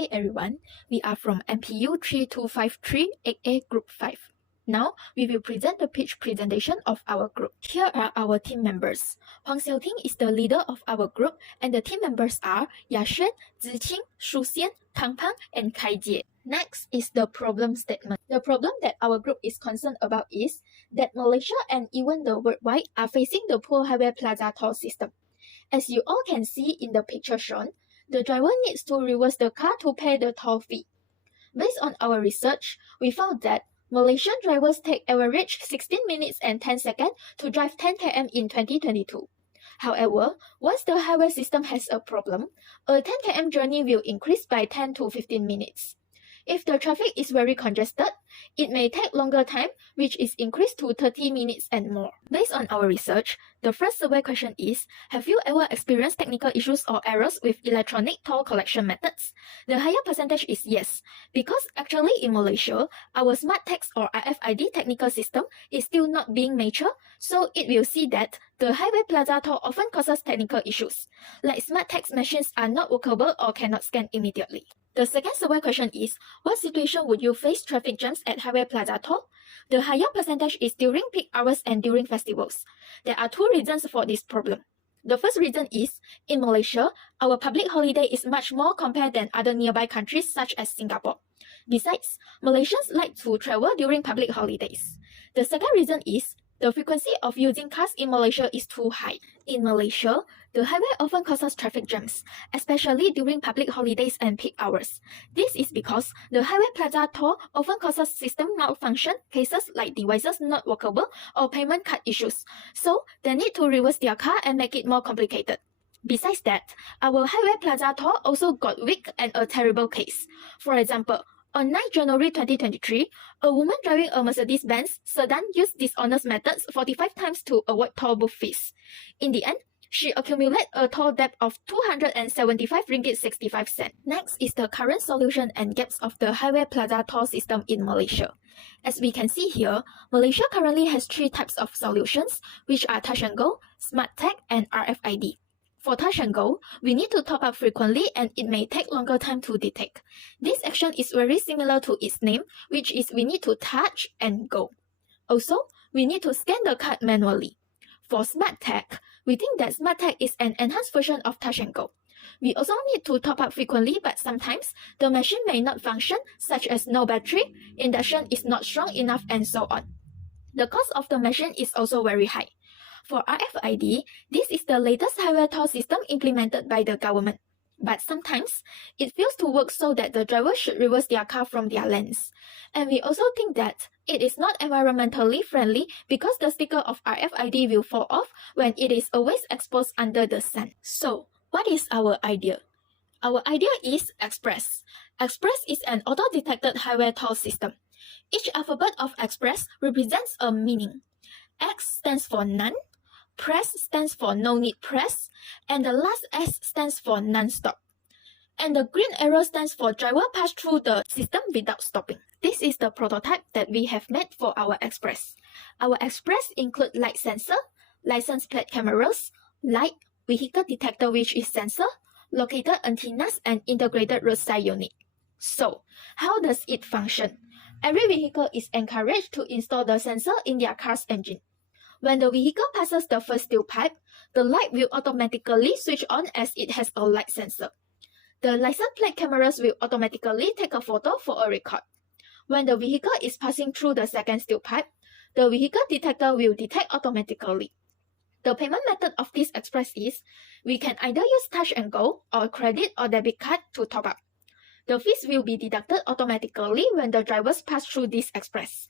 Hi everyone, we are from MPU3253 AA Group 5. Now, we will present the pitch presentation of our group. Here are our team members. Huang Xiaoting is the leader of our group, and the team members are Yaxuan, Ziqing, Shu Xian, Tang Pang, and Kai Jie. Next is the problem statement. The problem that our group is concerned about is that Malaysia and even the worldwide are facing the poor highway plaza toll system. As you all can see in the picture shown, the driver needs to reverse the car to pay the toll fee. Based on our research, we found that Malaysian drivers take average 16 minutes and 10 seconds to drive 10 km in 2022. However, once the highway system has a problem, a 10 km journey will increase by 10 to 15 minutes. If the traffic is very congested, it may take longer time, which is increased to 30 minutes and more. Based on our research, the first survey question is, have you ever experienced technical issues or errors with electronic toll collection methods? The higher percentage is yes, because actually in Malaysia, our smart tax or RFID technical system is still not being matured, so it will see that the highway plaza toll often causes technical issues, like smart tax machines are not workable or cannot scan immediately. The second survey question is, what situation would you face traffic jams at highway plaza toll? The higher percentage is during peak hours and during festivals. There are two reasons for this problem. The first reason is, in Malaysia, our public holiday is much more compared than other nearby countries such as Singapore. Besides, Malaysians like to travel during public holidays. The second reason is, the frequency of using cars in Malaysia is too high. In Malaysia, the highway often causes traffic jams, especially during public holidays and peak hours. This is because the highway plaza toll often causes system malfunction cases like devices not workable or payment card issues, so they need to reverse their car and make it more complicated. Besides that, our highway plaza toll also got weak and a terrible case. For example, on 9 January 2023, a woman driving a Mercedes-Benz sedan used dishonest methods 45 times to avoid toll booth fees. In the end, she accumulated a toll debt of 275 ringgit 65 cents. Next is the current solution and gaps of the highway plaza toll system in Malaysia. As we can see here, Malaysia currently has three types of solutions, which are Touch and Go, Smart Tag, and RFID. For Touch and Go, we need to top up frequently and it may take longer time to detect. This action is very similar to its name, which is we need to touch and go. Also, we need to scan the card manually. For Smart Tag, we think that Smart Tag is an enhanced version of Touch and Go. We also need to top up frequently, but sometimes the machine may not function, such as no battery, induction is not strong enough, and so on. The cost of the machine is also very high. For RFID, this is the latest highway toll system implemented by the government. But sometimes, it fails to work so that the driver should reverse their car from their lanes. And we also think that it is not environmentally friendly because the sticker of RFID will fall off when it is always exposed under the sun. So, what is our idea? Our idea is Xpresss. Xpresss is an auto-detected highway toll system. Each alphabet of Xpresss represents a meaning. X stands for none, press stands for no need press, and the last S stands for non-stop. And the green arrow stands for driver pass through the system without stopping. This is the prototype that we have made for our Xpresss. Our Xpresss include light sensor, license plate cameras, light, vehicle detector which is sensor, locator antennas, and integrated roadside unit. So, how does it function? Every vehicle is encouraged to install the sensor in their car's engine. When the vehicle passes the first steel pipe, the light will automatically switch on as it has a light sensor. The license plate cameras will automatically take a photo for a record. When the vehicle is passing through the second steel pipe, the vehicle detector will detect automatically. The payment method of this Xpresss is, we can either use Touch and Go or credit or debit card to top up. The fees will be deducted automatically when the drivers pass through this Xpresss.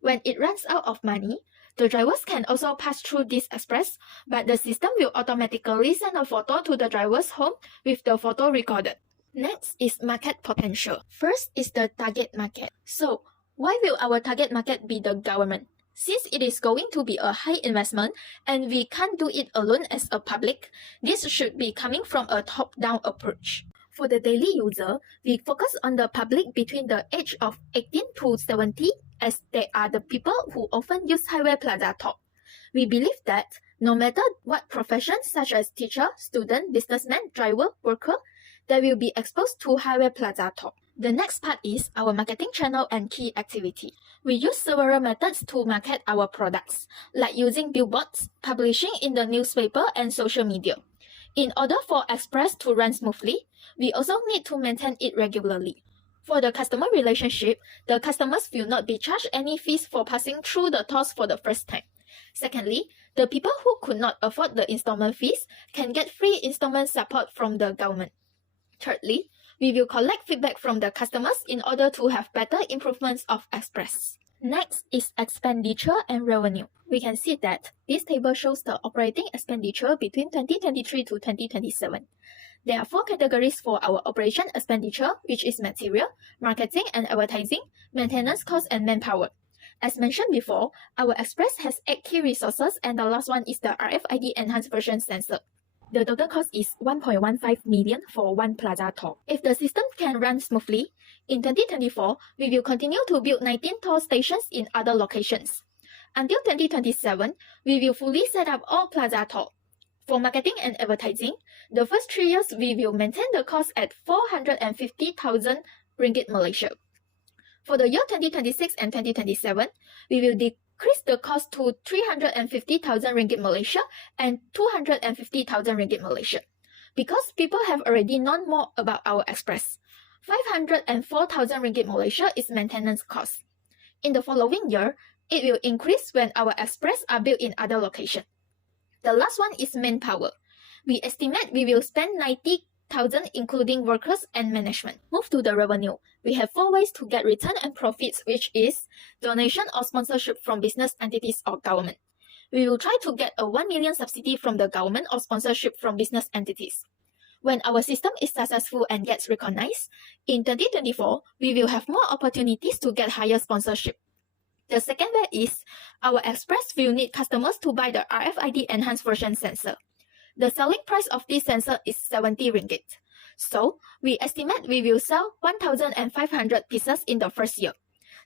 When it runs out of money, the drivers can also pass through this Xpresss, but the system will automatically send a photo to the driver's home with the photo recorded. Next is market potential. First is the target market. So, why will our target market be the government? Since it is going to be a high investment and we can't do it alone as a public, this should be coming from a top-down approach. For the daily user, we focus on the public between the age of 18 to 70 as they are the people who often use highway plaza toll. We believe that no matter what profession such as teacher, student, businessman, driver, worker, that will be exposed to Highway Plaza Talk. The next part is our marketing channel and key activity. We use several methods to market our products, like using billboards, publishing in the newspaper, and social media. In order for Xpresss to run smoothly, we also need to maintain it regularly. For the customer relationship, the customers will not be charged any fees for passing through the tolls for the first time. Secondly, the people who could not afford the installment fees can get free installment support from the government. Thirdly, we will collect feedback from the customers in order to have better improvements of Xpresss. Next is expenditure and revenue. We can see that this table shows the operating expenditure between 2023 to 2027. There are 4 categories for our operation expenditure, which is material, marketing and advertising, maintenance costs, and manpower. As mentioned before, our Xpresss has 8 key resources, and the last one is the RFID enhanced version sensor. The total cost is 1.15 million for one plaza toll. If the system can run smoothly, in 2024, we will continue to build 19 toll stations in other locations. Until 2027, we will fully set up all plaza toll. For marketing and advertising, the first 3 years we will maintain the cost at 450,000 ringgit Malaysia. For the year 2026 and 2027, we will decrease the cost to 350,000 ringgit Malaysia and 250,000 ringgit Malaysia. Because people have already known more about our Xpresss, 504,000 ringgit Malaysia is maintenance cost. In the following year, it will increase when our Xpresss are built in other locations. The last one is manpower. We estimate we will spend 90,000 including workers and management. Move to the revenue. We have 4 ways to get return and profits, which is donation or sponsorship from business entities or government. We will try to get a 1 million subsidy from the government or sponsorship from business entities. When our system is successful and gets recognized, in 2024, we will have more opportunities to get higher sponsorship. The second way is our Xpresss will need customers to buy the RFID enhanced version sensor. The selling price of this sensor is 70 ringgit. So, we estimate we will sell 1,500 pieces in the first year.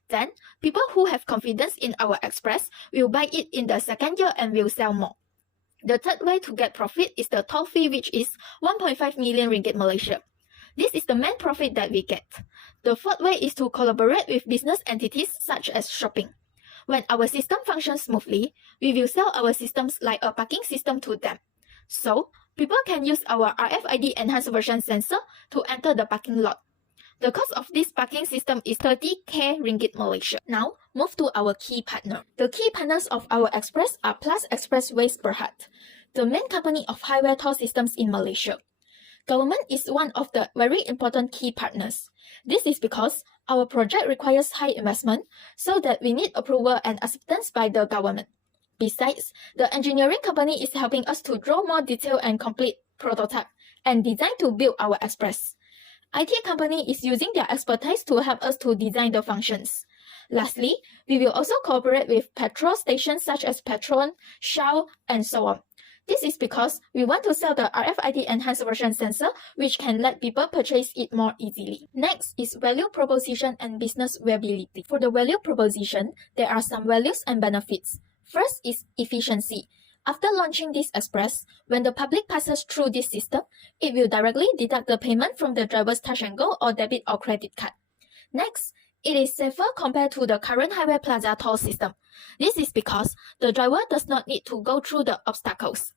Then, people who have confidence in our Xpresss will buy it in the second year and will sell more. The third way to get profit is the toll fee, which is 1.5 million ringgit Malaysia. This is the main profit that we get. The fourth way is to collaborate with business entities such as shopping. When our system functions smoothly, we will sell our systems like a parking system to them. So, people can use our RFID enhanced version sensor to enter the parking lot. The cost of this parking system is 30k ringgit Malaysia. Now, move to our key partner. The key partners of our Xpresss are Plus Expressways Berhad, the main company of highway toll systems in Malaysia. Government is one of the very important key partners. This is because our project requires high investment, so that we need approval and acceptance by the government. Besides, the engineering company is helping us to draw more detailed and complete prototype and design to build our Xpresss. IT company is using their expertise to help us to design the functions. Lastly, we will also cooperate with petrol stations such as Petron, Shell, and so on. This is because we want to sell the RFID enhanced version sensor, which can let people purchase it more easily. Next is value proposition and business viability. For the value proposition, there are some values and benefits. First is efficiency. After launching this Xpresss, when the public passes through this system, it will directly deduct the payment from the driver's touch and go or debit or credit card. Next, it is safer compared to the current highway plaza toll system. This is because the driver does not need to go through the obstacles.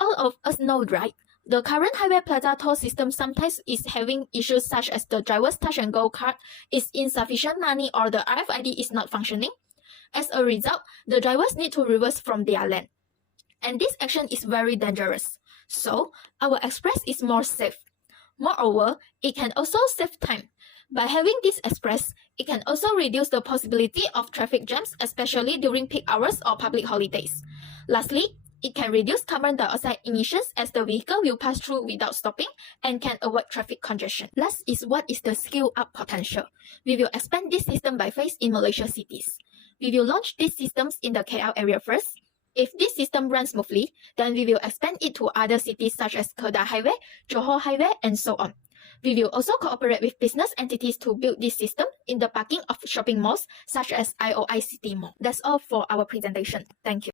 All of us know, right? The current highway plaza toll system sometimes is having issues such as the driver's touch and go card is insufficient money or the RFID is not functioning. As a result, the drivers need to reverse from their lane. And this action is very dangerous. So, our Xpresss is more safe. Moreover, it can also save time. By having this Xpresss, it can also reduce the possibility of traffic jams, especially during peak hours or public holidays. Lastly, it can reduce carbon dioxide emissions as the vehicle will pass through without stopping and can avoid traffic congestion. Last is what is the scale-up potential. We will expand this system by phase in Malaysia cities. We will launch these systems in the KL area first. If this system runs smoothly, then we will expand it to other cities such as Kedah Highway, Johor Highway, and so on. We will also cooperate with business entities to build this system in the parking of shopping malls such as IOI City Mall. That's all for our presentation. Thank you.